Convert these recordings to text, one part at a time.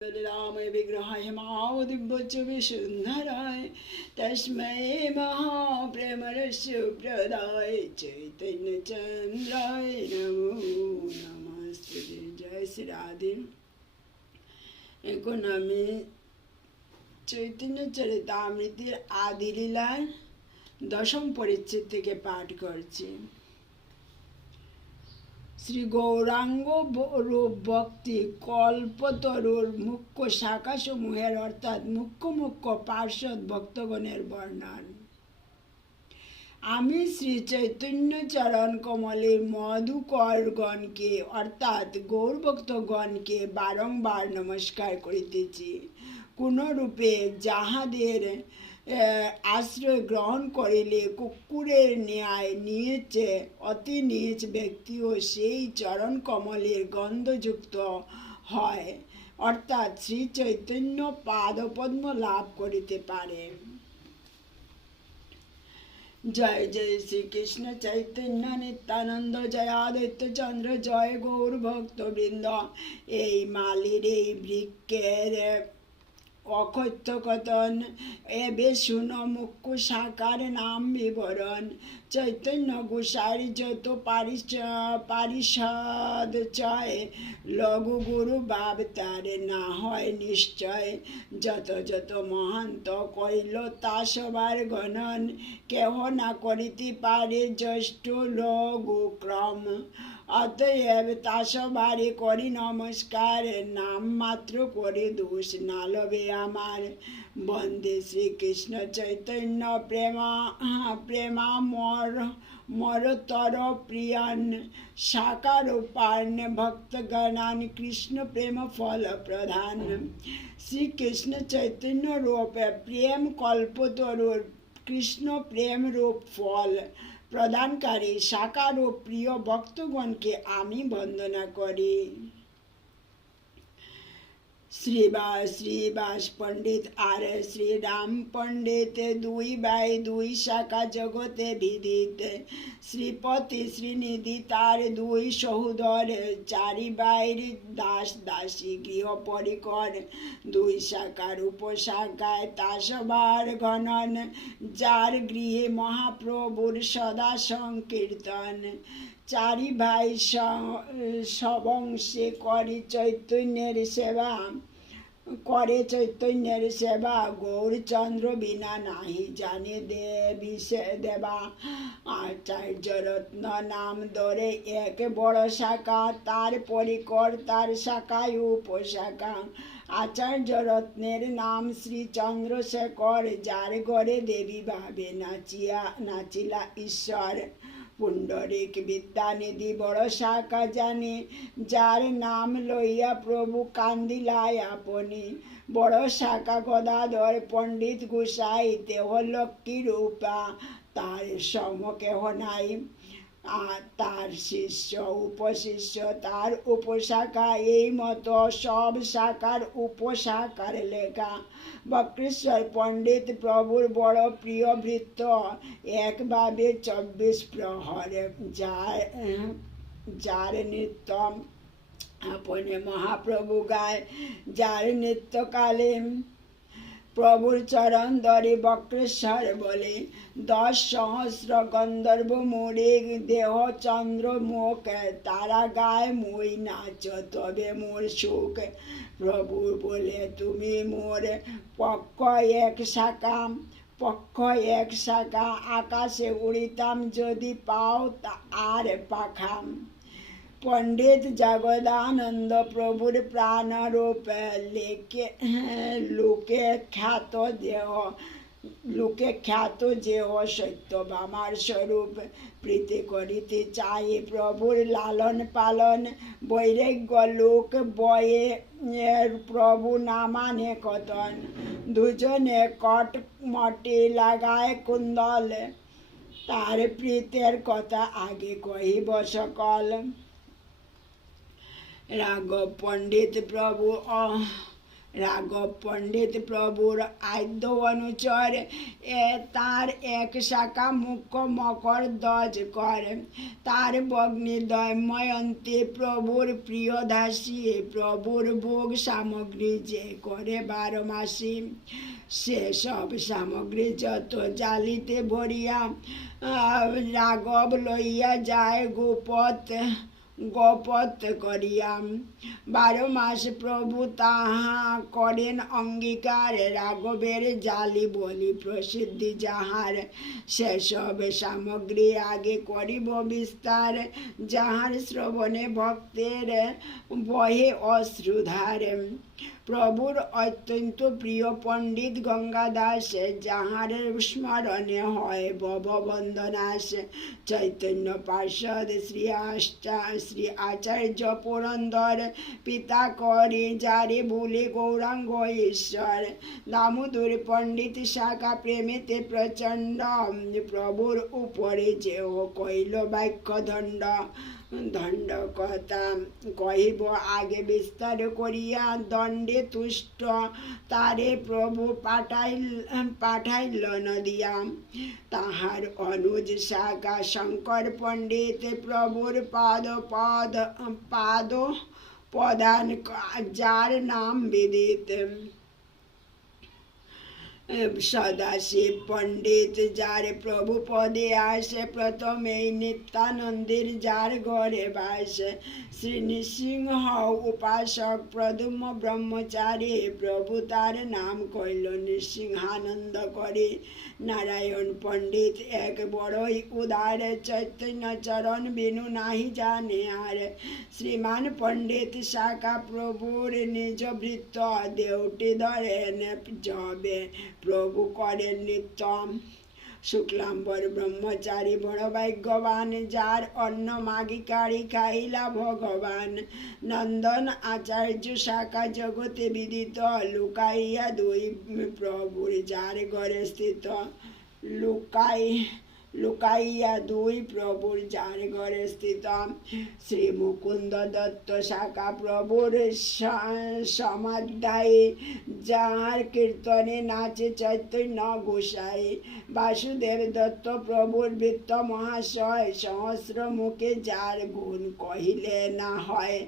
राम विग्रहाय मावदिव्यच विसुन्धराय तस्मै महाप्रेमरस्य प्रदाय चैतन्यचन्द्राय नमो নমস্তে জয় শ্রী রাধে এখন আমি চৈতন্য চরিতামৃতের আদি লীলার দশম পরিচ্ছেদ থেকে পাঠ করছি শ্রী গৌরাঙ্গ রূপ ভক্তি কল্পতরুর মুখ্য শাখাসমূহের অর্থাৎ মুখ্য মুখ্য পার্শ্বদ ভক্তগণের বর্ণন। আমি শ্রী চৈতন্য চরণ কমলের মধুকরগণকে অর্থাৎ গৌরভক্তগণকে বারংবার নমস্কার করিতেছি। কোনরূপে যাহাদের আশ্রয় গ্রহণ করিলে কুকুরের ন্যায় নিয়েছে অতি নিজ ব্যক্তিও সেই চরণ কমলের গন্ধযুক্ত হয়। অর্থাৎ শ্রী চৈতন্য পাদপদ্ম লাভ করিতে পারে। জয় জয় শ্রীকৃষ্ণ চৈতন্য নিত্যানন্দ, জয় আদিত্য চন্দ্র, জয় গৌর ভক্তবৃন্দ। এই মালির এই বৃক্ষের অকথ্য কথন এবে শুন মুখ্য শাখার নাম বিবরণ। চৈতন্য গোসাই যত পারিষ পারিষদ চয়, লঘু গুরু ভাব তার না হয় নিশ্চয়। যত যত মহান্ত কইল তা সবার গণন, কেহ না করিতে পারে জ্যৈষ্ঠ লঘু ক্রম। অতএব তা সবারই করি নমস্কার, নাম মাত্র করে দোষ না লবে আমার। বন্দে শ্রীকৃষ্ণ চৈতন্য প্রেমা প্রেমা মর মরতর প্রিয়ান, সাকার পান ভক্তগণান কৃষ্ণ প্রেম ফল প্রধান। শ্রীকৃষ্ণ চৈতন্য রূপে প্রেম কল্পতরুর, কৃষ্ণ প্রেম রূপ ফল। প্রদানকারী সাকার ও প্রিয় ভক্তগণকে আমি বন্দনা করি। শ্রীবাস শ্রীবাস পণ্ডিত, আর শ্রীরাম পণ্ডিত, দুই বাই দুই শাখা জগতে বিদিত। শ্রীপতি শ্রীনিধি তার দুই সহোদর, চারি বাইর দাস দাসী গৃহ পরিকর দুই শাখার উপশাখায় তা সবার গণন যার গৃহে মহাপ্রভুর সদা সংকীর্তন। চারি ভাই সবংশে করে চৈতন্যের সেবা, করে চৈতন্যের সেবা। গৌরচন্দ্র বিনা নাহি জানে দেবী সে- দেবা। আচার্য রত্ন নাম ধরে এক বড় শাখা, তার পরিকর তার শাখায় উপশাখা। আচার্য রত্নের নাম শ্রী চন্দ্রশেখর যার ঘরে দেবী ভাবে নাচিয়া, নাচিলা ঈশ্বর। পুণ্ডরিক বিদ্যানিধি বড় শাখা জানি যার নাম লইয়া প্রভু কান্দিলায় আপনি। বড় শাখা গদাধর পণ্ডিত গোসাই, দেহ লক্ষ্মী রূপা তার সমকেহ নাই। আর তার শিষ্য, উপশিষ্য, তার উপশাখা, এই মতো সব শাখার উপশাখার লেখা। বক্রেশ্বর পণ্ডিত প্রভুর বড় প্রিয় বৃত্ত একভাবে চব্বিশ প্রহরে যার যার নৃত্য আপনি মহাপ্রভু গায়, যার নৃত্যকালে প্রভুর চরণ ধরে বক্রেশ্বর বলে, দশ সহস্র গন্ধর্ব মোরে, দেহ চন্দ্র মুখ, তারা গায় মই নাচ, তবে মোর সুখ। প্রভু বলে, তুমি মোর পক্ষ এক শাখা, পক্ষ এক শাখা, আকাশে উড়িতাম যদি পাও তা আর পাখাম পণ্ডিত জগদানন্দ প্রভুর প্রাণরূপ লেকে, লোকে খ্যাত দেহ, লোকে খ্যাত দেহ সত্য বামার স্বরূপ প্রীতি করিতে চাই। প্রভুর লালন পালন বৈরাগ্য লোক বয়ে, প্রভু না মানে কতন? দুজনে কট মটি লাগায় কুন্দল, তার প্রীতের কথা আগে কহিব সকল। রাঘব পণ্ডিত প্রভু রাঘব পণ্ডিত প্রভুর আদ্য অনুচর, এ তার এক শাখা মুখ্য মকর দজ করে। তার বগ্নিদয় ময়ন্তী প্রভুর প্রিয় দাসী, প্রভুর ভোগ সামগ্রী যে করে বারো মাসি সেসব সামগ্রী যত জালিতে ভরিয়া রাঘব লইয়া যায় গোপত। গোপত করিয়াম। বারো মাস প্রভু তাহা করেন অঙ্গীকার রাঘবের জালি বলি প্রসিদ্ধি যাহার সেসব সামগ্রী আগে করিব বিস্তার। যাহার শ্রবণে ভক্তের বহে অশ্রুধার। প্রভুর অত্যন্ত প্রিয় পণ্ডিত গঙ্গাদাস যাহার স্মরণে হয় ভব বন্দনাশ চৈতন্য পার্ষদ শ্রী আষ্টা, শ্রী আচার্য পুরন্দর, পিতা করে যারে বলে গৌরাঙ্গ ঈশ্বর। দামোদর পণ্ডিত শাখা প্রেমেতে প্রচণ্ড, প্রভুর উপরে যে ও কইল বাক্য দণ্ড দণ্ড কথা কহিব, আগে বিস্তার করিয়া দণ্ডে তুষ্ট। তারে প্রভু পাঠাইল পাঠাইল নদিয়া। তাহার অনুজ শাখা শঙ্কর পণ্ডিত প্রভুর পাদ, পদ, পাদ প্রদান যার নাম বিদিত। সদাশিব পণ্ডিত, যার প্রভু পদে আসে প্রথমেই নিত্যানন্দের, যার ঘরে বাসে শ্রী নৃসিংহ উপাসক প্রদুম ব্রহ্মচারী প্রভু তার নাম কইল নৃসিংহানন্দ করে। নারায়ণ পণ্ডিত এক বড়ই উদার চৈতন্য চরণ বিনু নাহি জানে আর। শ্রীমান পণ্ডিত শাখা প্রভুর নিজ বৃত্ত দেউটি ধরেন জবে প্রভু করেন নিত্যম। শুক্লাম্বর ব্রহ্মচারী বড় ভাগ্যবান, যার অন্ন মাগিকারি খাইলা ভগবান। নন্দন আচার্য শাখা জগতে বিদিত, লুকাইয়া দুই প্রভুর যার ঘরে স্থিত। লুকাই লুকাইয়া দুই প্রভুর যার ঘরে স্থিত। শ্রী মুকুন্দ দত্ত শাখা প্রভুর সমাধ্যায়ী, যাহার কীর্তনে নাচে চৈতন্য গোসাই। বাসুদেব দত্ত প্রভুর বৃত্ত মহাশয়, সহস্র মুখে যার গুণ কহিলে না হয়।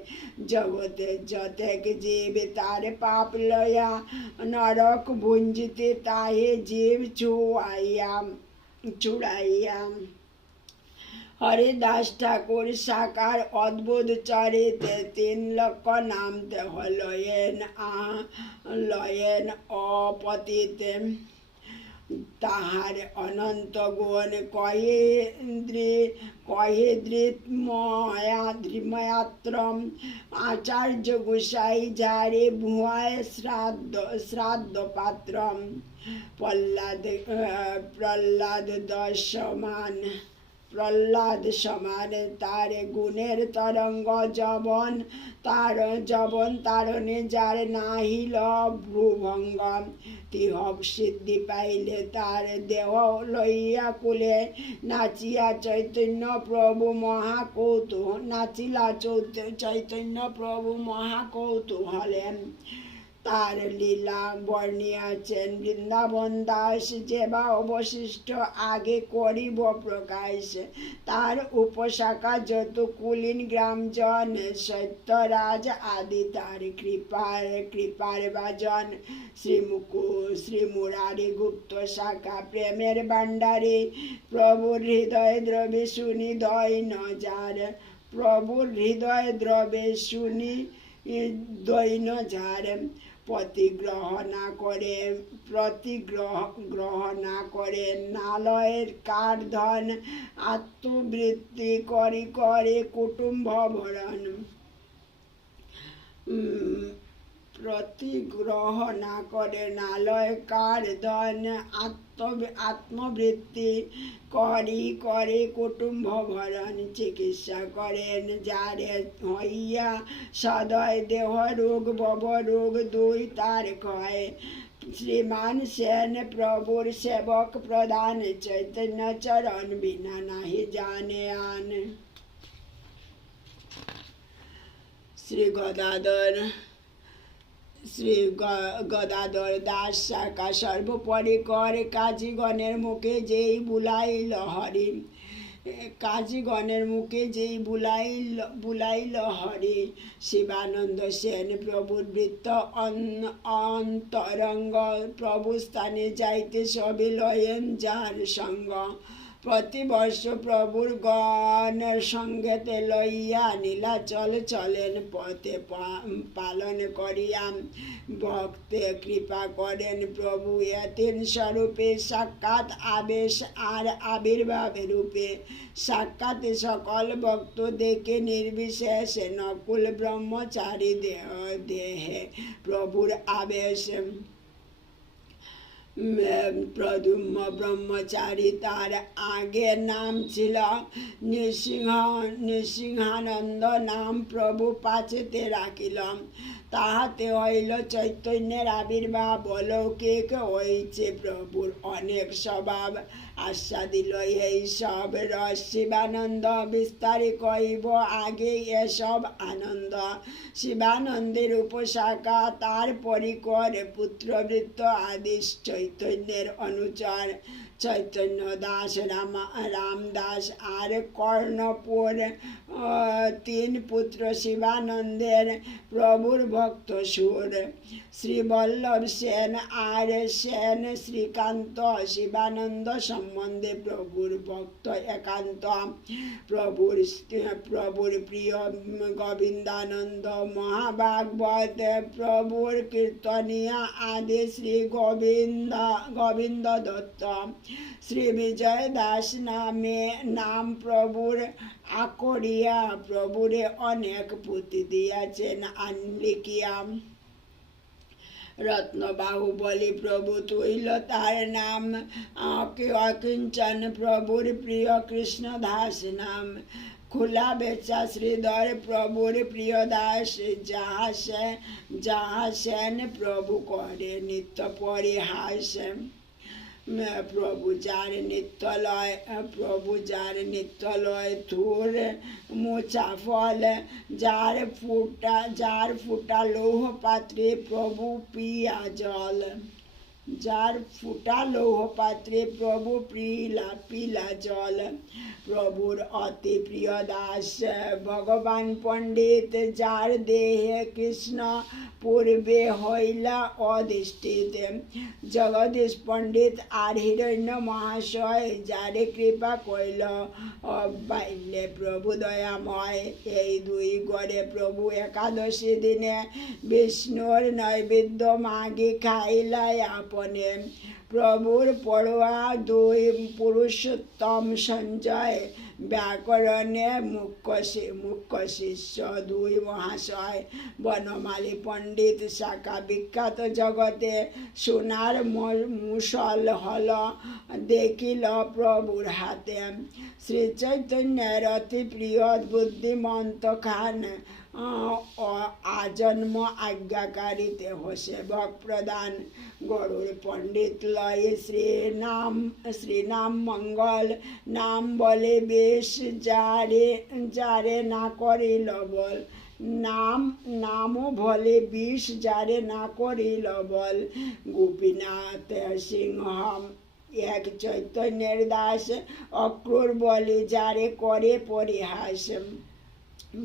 জগতে যতেক জীব তার পাপ লয়া, নরক ভুঞ্জিতে তাহে জীব চুয়াইয়া চুড়াইয়া হরিদাস ঠাকুর সাকার অদ্ভুত চরিতে তিন লক্ষ নাম দেহ লয়েন আ, লয়েন অপতিতে। তাহার অনন্ত গুণ কহেন্দ্রি কহেদ্রিময়াত্রম আচার্য গোসাই যারে ভুয়ায় শ্রাদ্ধ শ্রাদ্ধ পাত্রম। প্রহ্লাদ প্রহ্লাদ দশমান প্রহ্লাদ সমান তার গুণের তরঙ্গ জবন তার জবন তারণে যার নাহিল ভ্রুভঙ্গ। তিহ সিদ্ধি পাইলে তার দেহ লইয়া কুলে নাচিয়া চৈতন্য প্রভু মহাকৌতু নাচিলা চৈত- চৈতন্য প্রভু মহাকৌতূহলেন তার লীলা বর্ণিয়াছেন বৃন্দাবন দাস যেবা অবশিষ্ট আগে করিব প্রকাশ। তার উপশাখা যত কুলীন গ্রামজন, সত্যরাজ আদি তার কৃপার কৃপার বাজন। শ্রীমুকু শ্রী মুরারি গুপ্ত শাখা প্রেমের ভাণ্ডারে। প্রভুর হৃদয় দ্রবে শুনি দয় নজার। প্রভুর হৃদয় দ্রবে শুনি দৈন ঝাড় প্রতিগ্রহ না করে, প্রতিগ্রহ গ্রহ না করে, নালয়ের কার ধন আত্মবৃত্তি করি করে কুটুম্ব ভরণ। প্রতি প্রতিগ্রহ না করে, নালয় কার ধন আত্ম আত্মবৃত্তি করি, করে কুটুম্ব ভরণ চিকিৎসা করেন, যারে হইয়া সদয় দেহ রোগ বব রোগ দুই তার কয়। শ্রীমান সেন প্রভুর সেবক প্রধান চৈতন্য চরণ বিনা নাহি জানে আন। শ্রী গদাধর শ্রী গদাধর দাস শাখা সর্বোপরি কর কাজীগণের মুখে যেই বুলাইল হরি, কাজীগণের মুখে যেই বুলাইল বুলাইল হরি, শিবানন্দ সেন প্রভুর বৃত্ত অন- অন্তরঙ্গ প্রভু স্থানে যাইতে সবে লয়েন যার সঙ্গ। প্রতিবর্ষ প্রভুর গণের সঙ্গেতে লইয়া নীলাচল চলেন পথে পালন করিয়া ভক্তে কৃপা করেন প্রভু এতিন স্বরূপে। সাক্ষাৎ আবেশ আর আবির্ভাব রূপে। সাক্ষাৎ সকল ভক্ত দেখে নির্বিশেষে নকুল ব্রহ্মচারী দেহ দেহে প্রভুর আবেশ। উম, ব্রহ্মচারী তার আগে নাম ছিল নৃসিংহ নৃসিংহানন্দ নাম প্রভু পাচেতে রাখিল তাহাতে হইল চৈতন্যের আবির্ভাব, অলৌকিক হইছে প্রভুর অনেক স্বভাব। আস্বাদিল এই সব শিবানন্দ বিস্তারে কইব আগে এসব আনন্দ। শিবানন্দের উপশাখা, তার পরিকর পুত্রবৃত্ত আদি চৈতন্যের অনুচর। চৈতন্য দাস, রাম রামদাস আর কর্ণপুর তিন পুত্র শিবানন্দের প্রভুর ভক্ত সুর। শ্রীবল্লভ সেন আর সেন শ্রীকান্ত শিবানন্দ সম্বন্ধে প্রভুর ভক্ত একান্ত। প্রভুর প্রভুর প্রিয় গোবিন্দানন্দ মহাভাগবত, প্রভুর কীর্তনিয়া আদি শ্রী গোবিন্দ গোবিন্দ দত্ত। শ্রী বিজয় দাস নামে নাম প্রভুর আকরিয়া। প্রভুরে অনেক পুঁতি দিয়াছেন আনলিকিয়া রত্নবাহু বলি, প্রভু তুইল তার নাম। অকিঞ্চন প্রভুর প্রিয় কৃষ্ণ দাস নাম। খোলা বেচা শ্রীধর প্রভুর প্রিয় দাস। যাহা সে, যাহা সেন প্রভু করে, নিত্য পরিহাস। প্রভু যার নিত্যলয় প্রভু যার নিত্যলয় তোর মোচা ফল, যার ফুটা যার ফুটা লৌহ পাত্রে প্রভু পিয়া জল। যার ফুটা লৌহ পাত্রে প্রভু পিলা পিলা জল। প্রভুর অতি প্রিয় দাস, ভগবান পণ্ডিত, যার দেহে কৃষ্ণ পূর্বে হইলা অধিষ্ঠিত। জগদীশ পণ্ডিত আর হিরণ্য মহাশয়, যারে কৃপা কইল বাইলে প্রভু দয়াময়, এই দুই গড়ে প্রভু একাদশী দিনে বিষ্ণুর নৈবেদ্য মাগি খাইলাই আপনে প্রভুর পড়ুয়া দুই পুরুষোত্তম সঞ্জয়, ব্যাকরণে মুখ্য মুখ্য শিষ্য দুই মহাশয়, বনমালী পণ্ডিত শাখা বিখ্যাত জগতে সোনার মুসল হল, দেখিল প্রভুর হাতে। শ্রী চৈতন্যের অতি প্রিয় বুদ্ধিমন্ত খান আজন্ম আজ্ঞাকারিতে সেবক প্রদান। গরুর পণ্ডিত লয়ে শ্রীনাম শ্রীনাম মঙ্গল। নাম বলে বেশ, যারে যারে না করিল বল নাম, নামও ভলে বিষ, যারে না করিল বল গোপীনাথ সিংহ এক চৈতন্যের দাস, অক্রূর বলে যারে করে পরিহাস।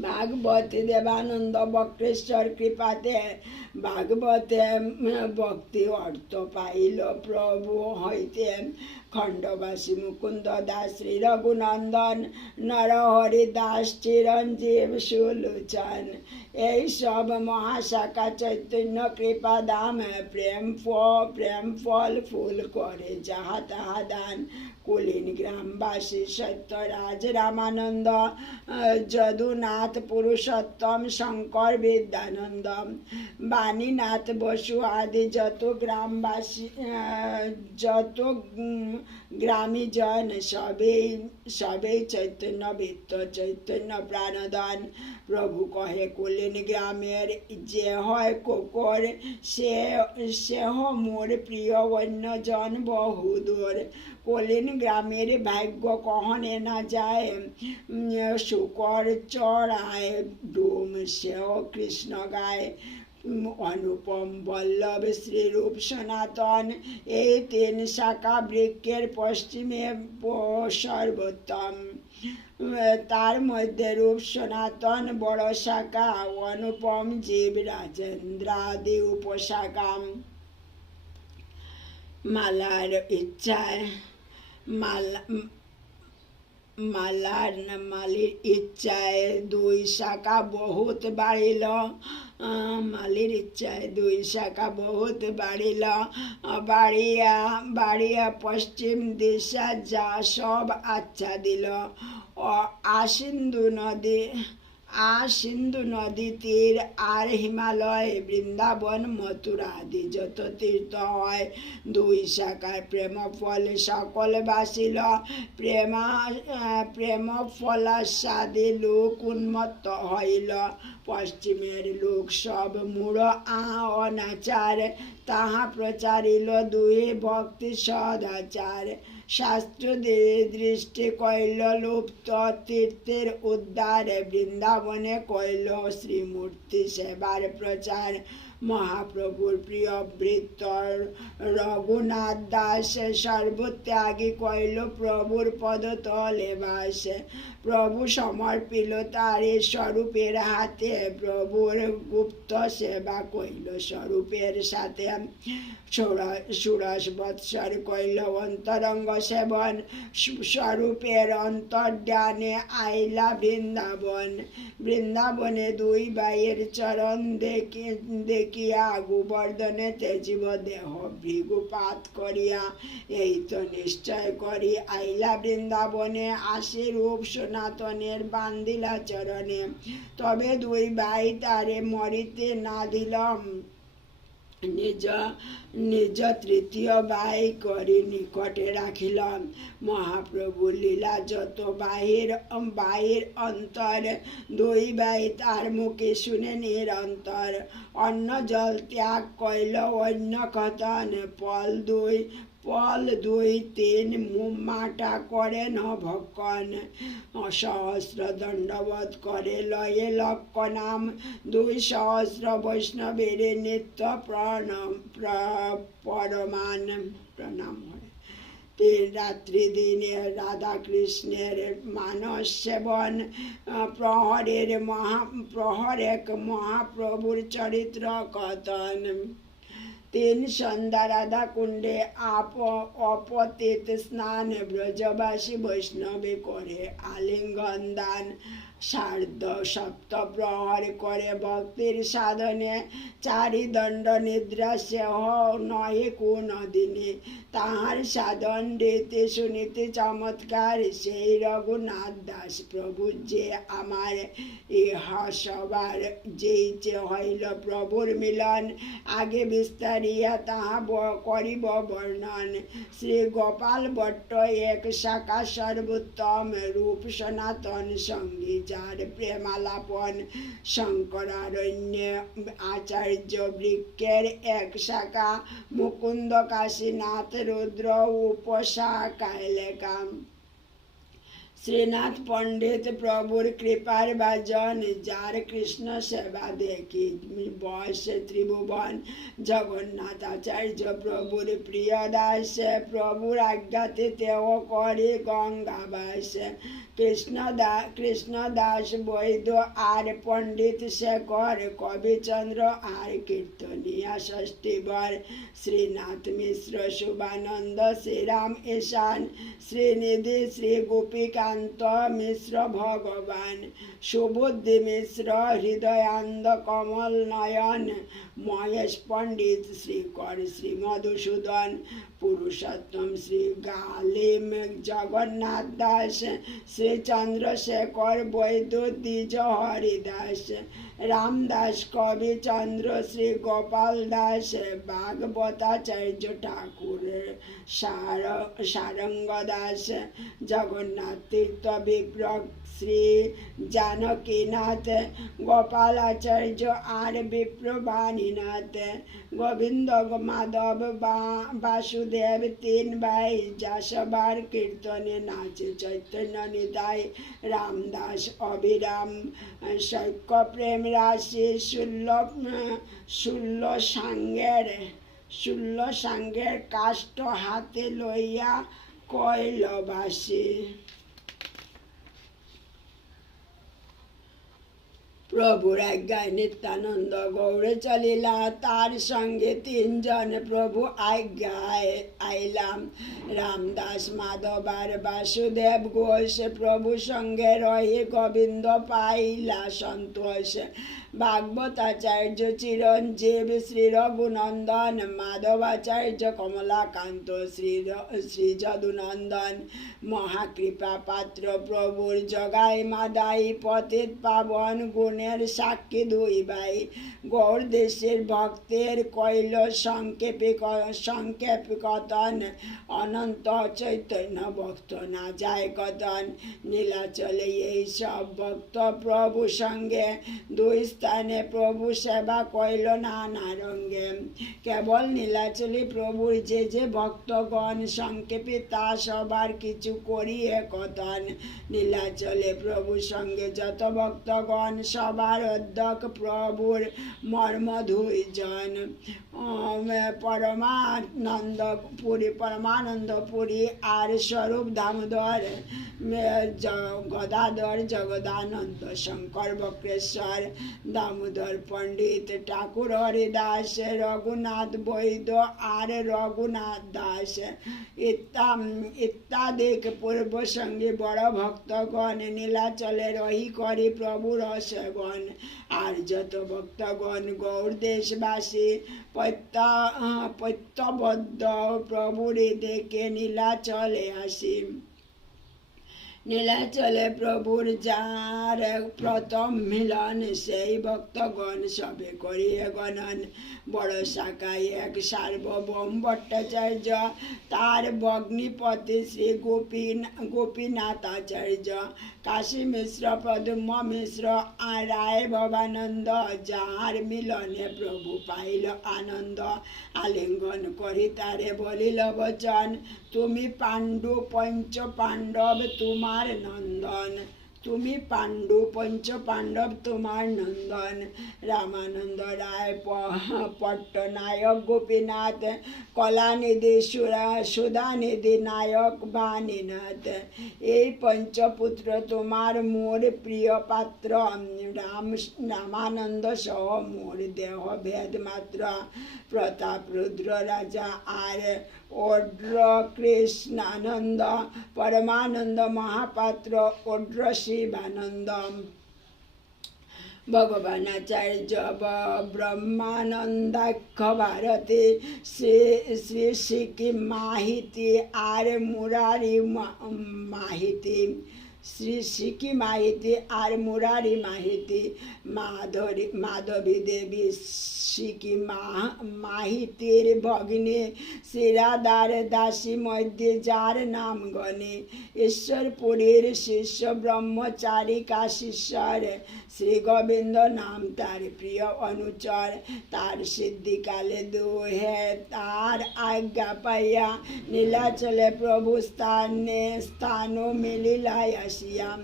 ভাগবত দেবানন্দ বক্রেশ্বর কৃপাতে ভাগবতে ভক্তি অর্থ পাইল। প্রভু হইতে খণ্ডবাসী মুকুন্দ দাস, শ্রী রঘুনন্দন নরহরি দাস, চিরঞ্জীব সুলোচন। এই সব মহাশাখা চৈতন্য কৃপা, দাম, প্রেম, ফ, প্রেম, ফল, ফুল করে যাহা তাহা দান। কুলীন গ্রামবাসী সত্যরাজ রামানন্দ যদুনাথ পুরুষোত্তম শঙ্কর বিদ্যানন্দ বাণীনাথ বসু আদি যত গ্রামবাসী যত উম, গ্রামীজন সবেই সবেই চৈতন্য বৃত্ত চৈতন্য প্রাণদান। প্রভু কহে কুলীন গ্রামের যে হয় কোকর সে সেহ মোর প্রিয় অন্যজন বহুদূর। কলিন গ্রামের ভাগ্য কহনে না যায় শুকর চড়ায় ডুম সেও কৃষ্ণ গায়। অনুপম বল্লভ শ্রীরূপ সনাতন এই তিন শাখা বৃক্ষের পশ্চিমে সর্বোত্তম। তার মধ্যে রূপ সনাতন, বড় শাখা, অনুপম, জীব রাজেন্দ্রাদি উপশাখা মালার ইচ্ছায় মালা মালার মালির ইচ্ছায় দুই শাখা বহুত বাড়িল। মালির ইচ্ছায় দুই শাখা বহুত বাড়িল। বাড়িয়া বাড়িয়া পশ্চিম দিশা যা সব আচ্ছা দিল। অ- আসিন্দু নদী আ সিন্ধু নদী তীর আর হিমালয় বৃন্দাবন মথুরা আদি যত তীর্থ হয়, দুই শাখার প্রেম ফলে সকল বাসিল প্রেমা প্রেম ফলাস্বাদে লোক উন্মত্ত হইল পশ্চিমের লোক সব মূঢ় আ অনাচার। তাহা প্রচারিল দুই ভক্তি সদাচার। শাস্ত্র দে- দৃষ্টি কৈল লুপ্ত তীর্থের উদ্ধার বৃন্দাবনে কৈল শ্রীমূর্তি সেবার প্রচার। মহাপ্রভুর প্রিয় বৃত্ত রঘুনাথ দাস সর্বত্যাগী কইল প্রভুর পদতলে বাস। প্রভু সমর্পিল এই স্বরূপের হাতে প্রভুর গুপ্ত সেবা কইল। স্বরূপের সাথে ষোড়শ বৎসর কইল অন্তরঙ্গ সেবন। স্ব- স্বরূপের অন্তর্জ্ঞানে আইলা বৃন্দাবন। বৃন্দাবনে দুই ভাইয়ের চরণ দেখি দেখিয়া গোবর্ধনে তেজিব দেহ ভৃগুপাত করিয়া, এই তো নিশ্চয় করি, আইলা বৃন্দাবনে আসি রূপ সনাতনের বান্দিলা চরণে। তবে দুই ভাই তারে মরিতে না দিলাম। নিজ নিজ তৃতীয় বাই করি নিকটে রাখিলাম। মহাপ্রভু লীলা যত বাহির বাহির অন্তর, দুই বাই তার মুখে শুনে নিরন্তর। অন্ন জল ত্যাগ কইল, অন্য কথন পল দুই পল দুই তিন মু- মাটা করে ন ভক্ষণ সহস্র দণ্ডবোধ করে লয়ে লক্ষ নাম দুই সহস্র বৈষ্ণবের নিত্য প্রণাম প্র- পরমান প্রণাম হয়। তিন রাত্রি দিনে রাধা কৃষ্ণের মানস সেবন। প্রহরের মহা প্রহর এক মহাপ্রভুর চরিত্র কথন। তিন সন্ধ্যারাধা কুণ্ডে আপ অপতিত স্নান ব্রজবাসী বৈষ্ণবে করে আলিঙ্গন দান সার্ধ সপ্ত প্রহর করে ভক্তির সাধনে চারি দণ্ড নিদ্রা সেহ নহে কোন দিনে তাহার সাধন রীতি শুনিতে চমৎকার। সেই রঘুনাথ দাস প্রভু যে আমার, ইহা সবার। যেই যে হইল প্রভুর মিলন, আগে বিস্তারিয়া তাহা করিব বর্ণন। শ্রী গোপাল ভট্ট এক শাখা সর্বোত্তম রূপ সনাতন সঙ্গী যার প্রেমালাপন, শঙ্করারণ্য আচার্য বৃক্ষের এক শাখা, মুকুন্দ কাশীনাথ রুদ্র উপশাখায় লেখা। শ্রীনাথ পণ্ডিত প্রভুর কৃপার বাজন যার কৃষ্ণ সেবা দেখি। বয়স ত্রিভুবন, জগন্নাথ আচার্য প্রভুর প্রিয় দাস, প্রভুর আজ্ঞাতে তেও করে গঙ্গা বাস। কৃষ্ণ দা, কৃষ্ণ দাস বৈদ্য আর পণ্ডিত শেখর কবিচন্দ্র, আর কীর্তনিয়া ষষ্ঠীবর শ্রীনাথ মিশ্র শুভানন্দ শ্রীরাম ঈশান, শ্রীনিধি শ্রী গোপীকান্ত মিশ্র ভগবান, সুবুদ্ধি মিশ্র হৃদয়ানন্দ কমল নয়ন মহেশ পণ্ডিত শ্রীকর শ্রী মধুসূদন পুরুষোত্তম শ্রী গালিম জগন্নাথ দাস শ্রী চন্দ্রশেখর বৈদ্য দ্বিজ হরিদাস রামদাস কবি চন্দ্র শ্রী গোপাল দাস ভাগবতাচার্য ঠাকুর সার সারঙ্গ দাস জগন্নাথ তীর্থ বিপ্র শ্রী জানকীনাথ, গোপালাচার্য আর বিপ্রবাণী গোপীনাথ গোবিন্দ মাধব বা- বাসুদেব তিন ভাই যা সবার কীর্তনে নাচে চৈতন্য নিতাই রামদাস অবিরাম শৈক্য প্রেম রাশি ষোল ষোল সাঙ্গের ষোল সাঙ্গের কাষ্ঠ হাতে লইয়া কৈলবাসী। প্রভুর আজ্ঞায় নিত্যানন্দ গৌরে চলিলা, তার সঙ্গে তিনজন প্রভু আজ্ঞায় আইলাম। রামদাস মাধব আর বাসুদেব ঘোষ প্রভু সঙ্গে রহি গোবিন্দ পাইলা সন্তোষ। ভাগবতাচার্য চিরঞ্জীব শ্রী রঘুনন্দন, মাধবাচার্য কমলাকান্ত, শ্রী শ্রী যদুনন্দন। মহাকৃপা পাত্র প্রভুর জগাই মাদাই পতিত পাবন গুণের সাক্ষী দুই ভাই। গৌর দেশের ভক্তের কৈল সংক্ষেপে সংক্ষেপ কথন, অনন্ত চৈতন্য ভক্ত না যায় কথন। নীলাচলে এই সব ভক্ত প্রভু সঙ্গে দুই স্থানে প্রভু সেবা কইল না নারঙ্গে কেবল নীলাচলি প্রভুর যে যে ভক্তগণ সংক্ষেপে তা সবার কিছু করিয়ে কথন নীলাচলে প্রভুর সঙ্গে যত ভক্তগণ সবার অধ্যক্ষ প্রভুর মর্ম দুইজন উম, পরমানন্দ পুরী পরমানন্দ পুরী আর স্বরূপ দামোদর গদাধর জগদানন্দ শঙ্কর বক্রেশ্বর দামোদর পণ্ডিত ঠাকুর হরিদাস রঘুনাথ বৈদ্য আর রঘুনাথ দাস ইত্যাম ইত্যাদিক পূর্ব সঙ্গে বড় ভক্তগণ নীলাচলে রহি করি প্রভু রসগণ আর যত ভক্তগণ গৌর দেশবাসী প্রত্যা প্রত্যবদ্ধ প্রভুরে দেখে নীলাচলে আসি নীলাচলে প্রভুর যার প্রথম মিলন, সেই ভক্তগণ সবে করিয়ে গণন। বড় শাখায় এক সার্বভৌম ভট্টাচার্য, তার ভগ্নিপতি শ্রী গোপীন গোপীনাথাচার্য কাশী মিশ্র প্রদুম্ন মিশ্র, আর রায় ভবানন্দ যাহার মিলনে প্রভু পাইল আনন্দ। আলিঙ্গন করি তারে বলিল বচন তুমি পাণ্ডু পঞ্চ পাণ্ডব তোমার নন্দন। তুমি পাণ্ডু পঞ্চ পাণ্ডব তোমার নন্দন। রামানন্দ রায় পট্টনায়ক, গোপীনাথ, কলানিধি, সুরা, সুধানিধি নায়ক, বাণীনাথ। এই পঞ্চপুত্র তোমার মোর প্রিয় পাত্র। রাম, রামানন্দ সহ মোর দেহ ভেদ মাত্র। প্রতাপ, রুদ্র, রাজা আর ওড্র কৃষ্ণানন্দ পরমানন্দ মহাপাত্র ওড্র শিবানন্দ ভগবানাচার্য ব- ব্রহ্মানন্দাক্ষ ভারতী শ্রী শ্রী সিকিম মাহিতি আর মুরারি মা- মাহিতি শ্রী সিকি মাহিতি আর মুরারি মাহিতি, মাধরী, মাধবী দেবী মা- মাহিতির ভগ্নী শিরাদার দাসী মধ্যে যার নাম গণে, ঈশ্বরপুরীর শিষ্য ব্রহ্মচারিকা কাশীশ্বর শ্রী গোবিন্দ নাম তার প্রিয় অনুচর তার সিদ্ধিকালে দুহে তার আজ্ঞা পাইয়া নীলাচলে প্রভু স্থানে স্থান মিলিলাই আসিয়াম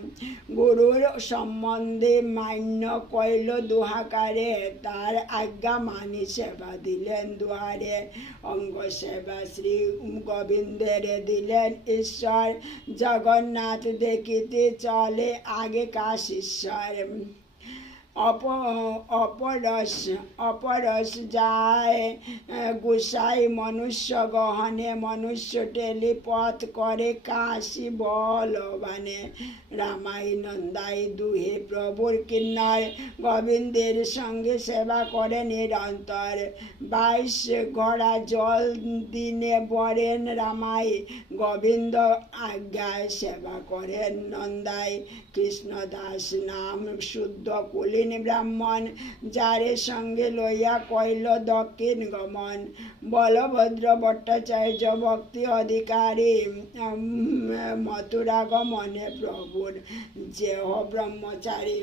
গুরুর সম্বন্ধে মান্য কইল দুহাকারে তার আজ্ঞা মানি সেবা দিলেন দুয়ারে অঙ্গ সেবা শ্রী গোবিন্দের দিলেন ঈশ্বর জগন্নাথ দেখিতে চলে আগে কাশীশ্বর অপ অপরস অপরস যায় গুসাই মনুষ্য গহনে মনুষ্য টেলিপথ করে কাশি বলবানে রামাই নন্দাই দুহে প্রভুর কিন্নর গোবিন্দের সঙ্গে সেবা করে নিরন্তর বাইশ ঘোড়া জল দিনে বরেন রামাই গোবিন্দ আজ্ঞায় সেবা করেন নন্দাই কৃষ্ণদাস নাম শুদ্ধ কুলীন ব্রাহ্মণ, যারে সঙ্গে লইয়া কইল দক্ষিণ গমন। বলভদ্র ভট্টাচার্য, ভক্তি অধিকারী। মথুরা গমনে প্রভুর যেহ ব্রহ্মচারী।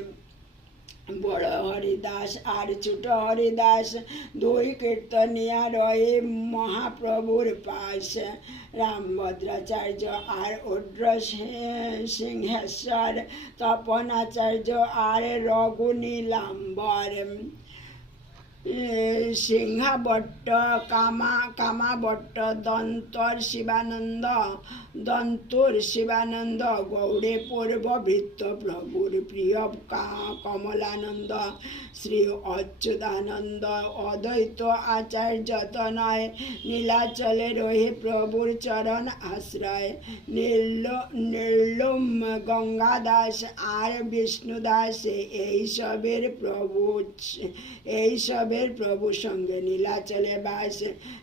বড় হরিদাস আর ছোট হরিদাস দুই কীর্তনিয়া রয়ে মহাপ্রভুর পাশ। রামভদ্রাচার্য আর উড্র সিংহেশ্বর, তপনাচার্য আর রঘুনীলাম্বর। সিংহাবট্ট, কামা, কামাবট্ট, দন্তর শিবানন্দ দন্তর শিবানন্দ গৌড়ে পূর্ব ভৃত্ত প্রভুর প্রিয় কমলানন্দ, শ্রী অচ্যুতানন্দ, অদ্বৈত আচার্য তনয়, নীলাচলে রহে প্রভুর চরণ আশ্রয় নীল নীলম গঙ্গাদাস আর বিষ্ণুদাস এইসবের প্রভু এইসবের প্রভু সঙ্গে নীলাচলে বাস,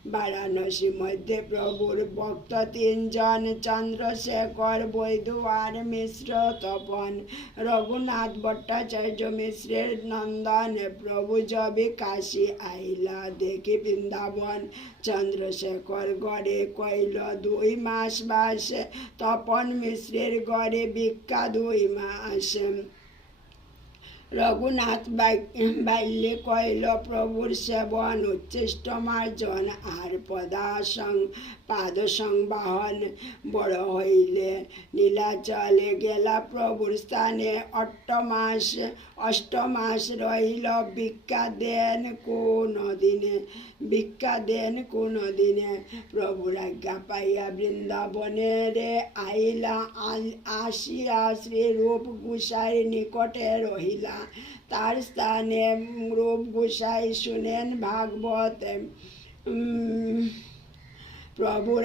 বারাণসী মধ্যে প্রভুর ভক্ত তিনজন চন্দ্রশেখর বৈদুয়ার মিশ্র, তপন রঘুনাথ ভট্টাচার্য মিশ্রের নন্দন প্রভু জবে কাশী, আইলা দেখি বৃন্দাবন। চন্দ্রশেখর গড়ে কইল, দুই মাস বাস, তপন মিশ্রের গড়ে ভিক্ষা দুই মাস। রঘুনাথ বাই- বাল্যে কইল, প্রভুর সেবন, উচ্ছিষ্ট মার্জন আর পদাসং পাদ সংবাহন বড় হইলে। নীলাচলে গেলা প্রভুর স্থানে অষ্ট মাস অষ্ট মাস রহিল। ভিক্ষা দেন কোন দিনে ভিক্ষা দেন কোন দিনে প্রভুর আজ্ঞা পাইয়া বৃন্দাবনে রে আইলা আসিয়া শ্রী রূপ গোসাই নিকটে রহিলা। তার স্থানে রূপ গোসাই শুনেন ভাগবত। প্রভুর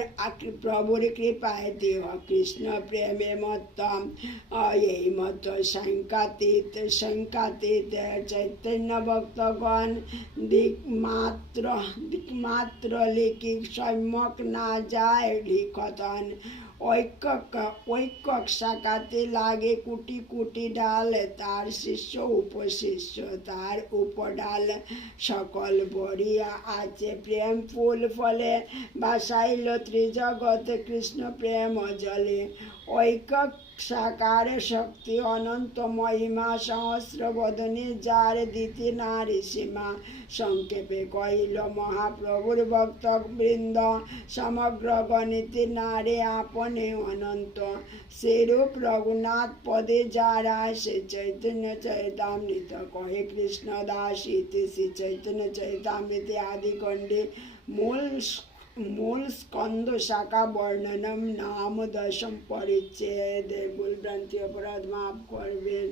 প্রভুর কৃপায় দেহ কৃষ্ণ প্রেমে মত এই মত সংকাতিত সংকাতিত চৈতন্য ভক্তগণ দিক মাত্র দিক মাত্র লিখি সম্যক না যায় লিখতন। ঐক্য ঐক্য শাখাতে লাগে কুটি কুটি ডাল, তার শিষ্য উপশিষ্য, তার উপডাল সকল বড়িয়া আছে। প্রেম ফুল ফলে বাসাইল ত্রিজগৎ, কৃষ্ণ প্রেম জলে। ঐক্য সাকার শক্তি অনন্ত মহিমা সহস্র বদনে যার দিতি নারী সীমা, সংক্ষেপে কহিল, মহাপ্রভুর ভক্ত বৃন্দ সমগ্র গণিতে নারে আপনে অনন্ত। সেরূপ রঘুনাথ পদে যারা সে চৈতন্য চৈতামৃত কহে কৃষ্ণ দাস ইতি শ্রী চৈতন্য চৈতামৃতে আদিকণ্ডে মূল মূল স্কন্দ শাখা বর্ণনম নাম দশম পরিচ্ছেদ। ভুল ভ্রান্তি অপরাধ মাফ করবেন।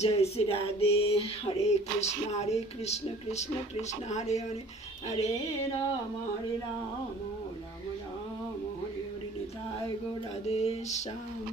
জয় শ্রী রাধে, হরে কৃষ্ণ হরে কৃষ্ণ কৃষ্ণ কৃষ্ণ, হরে হরে হরে রাম হরে রাম রাম রাম, হরে হরে, নিতাই গো রাধে শ্যাম।